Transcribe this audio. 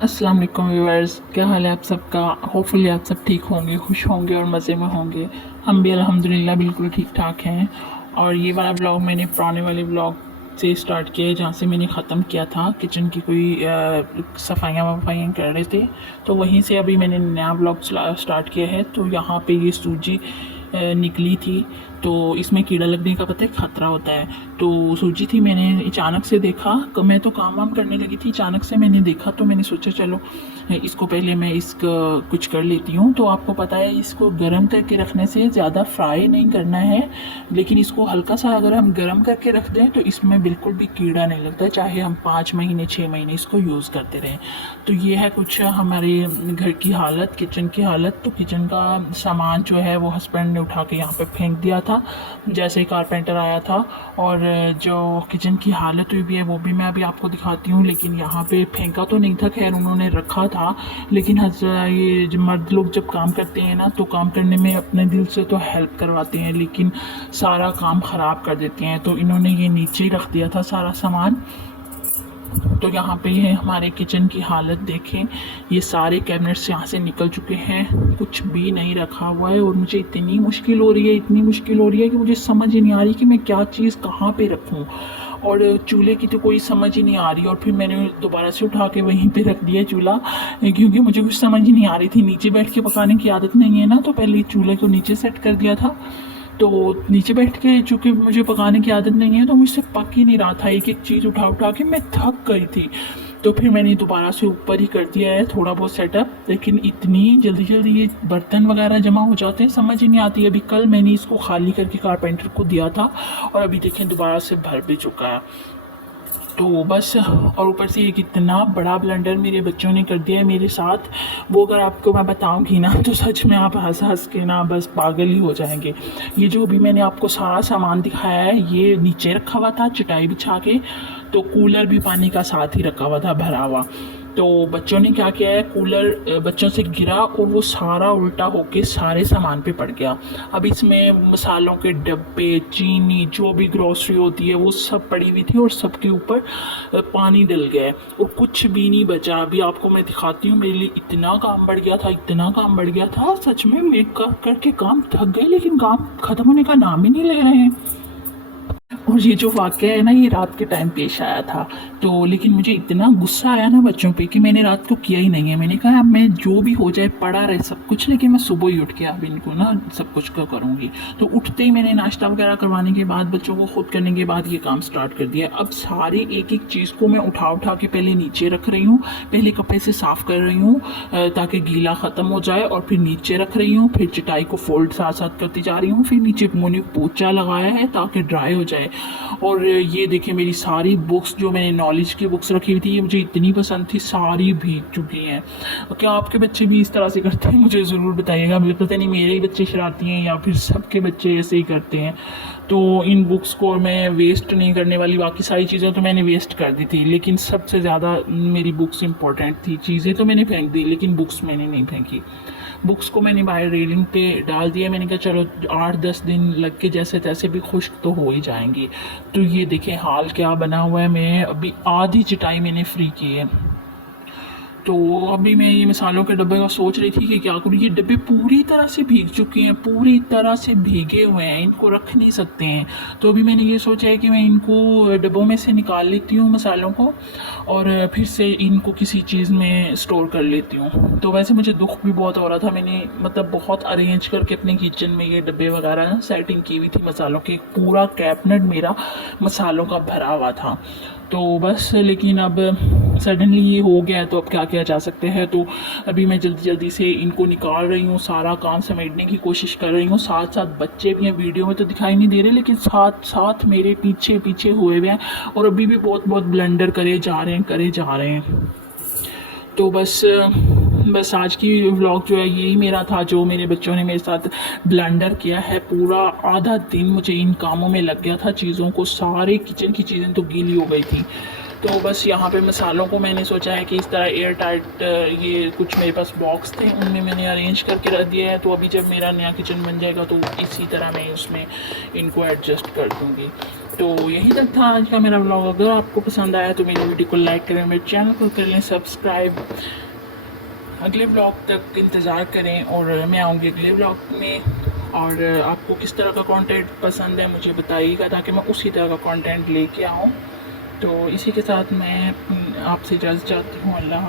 अस्सलाम वालेकुम व्यूअर्स, क्या हाल है आप सबका। होपफुली आप सब ठीक होंगे, खुश होंगे और मज़े में होंगे। हम भी अल्हम्दुलिल्लाह बिल्कुल ठीक ठाक हैं। और ये वाला ब्लॉग मैंने पुराने वाले ब्लॉग से स्टार्ट किया है, जहाँ से मैंने ख़त्म किया था। किचन की कोई सफाइयाँ वफाइयाँ कर रहे थे, तो वहीं से अभी मैंने नया ब्लॉग स्टार्ट किया है। तो यहाँ पे ये सूजी निकली थी, तो इसमें कीड़ा लगने का पता है खतरा होता है। तो सूजी थी, मैंने अचानक से देखा, मैं तो काम वाम करने लगी थी, अचानक से मैंने देखा, तो मैंने सोचा चलो इसको पहले मैं इसका कुछ कर लेती हूँ। तो आपको पता है इसको गर्म करके रखने से ज़्यादा फ्राई नहीं करना है, लेकिन इसको हल्का सा अगर हम गर्म करके रख दें तो इसमें बिल्कुल भी कीड़ा नहीं लगता, चाहे हम 5 महीने 6 महीने इसको यूज़ करते रहें। तो ये है कुछ हमारे घर की हालत, किचन की हालत। तो किचन का सामान जो है वो हस्बैंड ने उठा के यहाँ पे फेंक दिया था जैसे ही कारपेंटर आया था। और जो किचन की हालत हुई भी है वो भी मैं अभी आपको दिखाती हूँ। लेकिन यहाँ पे फेंका तो नहीं था, खैर उन्होंने रखा था। लेकिन ये जो मर्द लोग जब काम करते हैं ना, तो काम करने में अपने दिल से तो हेल्प करवाते हैं, लेकिन सारा काम ख़राब कर देते हैं। तो इन्होंने ये नीचे ही रख दिया था सारा सामान। तो यहाँ पे है हमारे किचन की हालत देखें, ये सारे कैबिनेट्स यहाँ से निकल चुके हैं, कुछ भी नहीं रखा हुआ है। और मुझे इतनी मुश्किल हो रही है, इतनी मुश्किल हो रही है कि मुझे समझ ही नहीं आ रही कि मैं क्या चीज़ कहाँ पे रखूँ। और चूल्हे की तो कोई समझ ही नहीं आ रही। और फिर मैंने दोबारा से उठा के वहीं पे रख दिया चूल्हा, क्योंकि मुझे कुछ समझ ही नहीं आ रही थी। नीचे बैठ के पकाने की आदत नहीं है ना, तो पहले चूल्हे को नीचे सेट कर दिया था। तो नीचे बैठ के चूँकि मुझे पकाने की आदत नहीं है, तो मुझसे पक ही नहीं रहा था, एक एक चीज़ उठा उठा के मैं थक गई थी। तो फिर मैंने दोबारा से ऊपर ही कर दिया है थोड़ा बहुत सेटअप। लेकिन इतनी जल्दी जल्दी ये बर्तन वगैरह जमा हो जाते हैं, समझ ही नहीं आती। अभी कल मैंने इसको खाली करके कारपेंटर को दिया था, और अभी देखें दोबारा से भर भी चुका है। तो बस, और ऊपर से एक इतना बड़ा ब्लेंडर मेरे बच्चों ने कर दिया है मेरे साथ, वो अगर आपको मैं बताऊंगी ना तो सच में आप हंस हंस के ना बस पागल ही हो जाएंगे। ये जो भी मैंने आपको सारा सामान दिखाया है, ये नीचे रखा हुआ था चटाई बिछा के। तो कूलर भी पानी का साथ ही रखा हुआ था भरा हुआ। तो बच्चों ने क्या किया है, कूलर बच्चों से गिरा और वो सारा उल्टा होके सारे सामान पे पड़ गया। अब इसमें मसालों के डब्बे, चीनी, जो भी ग्रोसरी होती है वो सब पड़ी हुई थी, और सबके ऊपर पानी डल गया है, और कुछ भी नहीं बचा। अभी आपको मैं दिखाती हूँ, मेरे लिए इतना काम बढ़ गया था, इतना काम बढ़ गया था, सच में मैं करके काम थक गई, लेकिन काम ख़त्म होने का नाम ही नहीं ले रहे हैं। और ये जो वाक़या है ना, ये रात के टाइम पेश आया था। तो लेकिन मुझे इतना गुस्सा आया ना बच्चों पे कि मैंने रात को किया ही नहीं है। मैंने कहा अब मैं जो भी हो जाए, पड़ा रहे सब कुछ, लेकिन मैं सुबह ही उठ के अब इनको ना सब कुछ का करूँगी। तो उठते ही मैंने नाश्ता वगैरह करवाने के बाद, बच्चों को खुद करने के बाद ये काम स्टार्ट कर दिया। अब सारी एक एक चीज़ को मैं उठा उठा के पहले नीचे रख रही हूँ, पहले कपड़े से साफ़ कर रही हूँ ताकि गीला ख़त्म हो जाए, और फिर नीचे रख रही हूँ, फिर चटाई को फोल्ड साथ साथ करती जा रही हूँ, फिर नीचे मैंने पोछा लगाया है ताकि ड्राई हो जाए। और ये देखिए मेरी सारी बुक्स, जो मैंने नॉलेज की बुक्स रखी हुई थी, ये मुझे इतनी पसंद थी, सारी भीग चुकी हैं। क्या आपके बच्चे भी इस तरह से करते हैं? मुझे ज़रूर बताइएगा। मुझे पता नहीं मेरे ही बच्चे शरारती हैं या फिर सबके बच्चे ऐसे ही करते हैं। तो इन बुक्स को मैं वेस्ट नहीं करने वाली, बाकी सारी चीज़ें तो मैंने वेस्ट कर दी थी, लेकिन सबसे ज़्यादा मेरी बुक्स इंपॉर्टेंट थी। चीज़ें तो मैंने फेंक दी, लेकिन बुक्स मैंने नहीं फेंकी। बुक्स को मैंने बाहर रेलिंग पे डाल दिया। मैंने कहा चलो 8-10 दिन लग के जैसे तैसे भी खुश्क तो हो ही जाएंगी। तो ये देखें हाल क्या बना हुआ है। मैं अभी आधी चटाई मैंने फ्री की है। तो अभी मैं ये मसालों के डब्बे का सोच रही थी कि क्या करूँ। ये डब्बे पूरी तरह से भीग चुके हैं, पूरी तरह से भीगे हुए हैं, इनको रख नहीं सकते हैं। तो अभी मैंने ये सोचा है कि मैं इनको डब्बों में से निकाल लेती हूँ मसालों को, और फिर से इनको किसी चीज़ में स्टोर कर लेती हूँ। तो वैसे मुझे दुख भी बहुत हो रहा था। मैंने मतलब बहुत अरेंज करके अपने किचन में ये डब्बे वगैरह सेटिंग की हुई थी मसालों की, पूरा कैबिनेट मेरा मसालों का भरा हुआ था। तो बस, लेकिन अब सडनली ये हो गया है, तो अब क्या किया जा सकते हैं। तो अभी मैं जल्दी जल्दी से इनको निकाल रही हूँ, सारा काम समेटने की कोशिश कर रही हूँ। साथ साथ बच्चे भी हैं, वीडियो में तो दिखाई नहीं दे रहे, लेकिन साथ साथ मेरे पीछे पीछे हुए हुए हैं, और अभी भी बहुत बहुत ब्लंडर करे जा रहे हैं। तो बस आज की व्लॉग जो है यही मेरा था, जो मेरे बच्चों ने मेरे साथ ब्लेंडर किया है। पूरा आधा दिन मुझे इन कामों में लग गया था, चीज़ों को, सारे किचन की चीज़ें तो गीली हो गई थी। तो बस यहाँ पे मसालों को मैंने सोचा है कि इस तरह एयर टाइट, ये कुछ मेरे पास बॉक्स थे, उनमें मैंने अरेंज करके रख दिया है। तो अभी जब मेरा नया किचन बन जाएगा तो इसी तरह मैं उसमें इनको एडजस्ट कर दूँगी। तो यही तक था आज का मेरा ब्लॉग। अगर आपको पसंद आया तो मेरी वीडियो को लाइक करें, मेरे चैनल को कर लें सब्सक्राइब। अगले ब्लॉग तक इंतज़ार करें और मैं आऊँगी अगले ब्लॉग में। और आपको किस तरह का कंटेंट पसंद है मुझे बताइएगा, ताकि मैं उसी तरह का कंटेंट लेके आऊँ। तो इसी के साथ मैं आपसे इजाज़त चाहती हूँ। अल्लाह।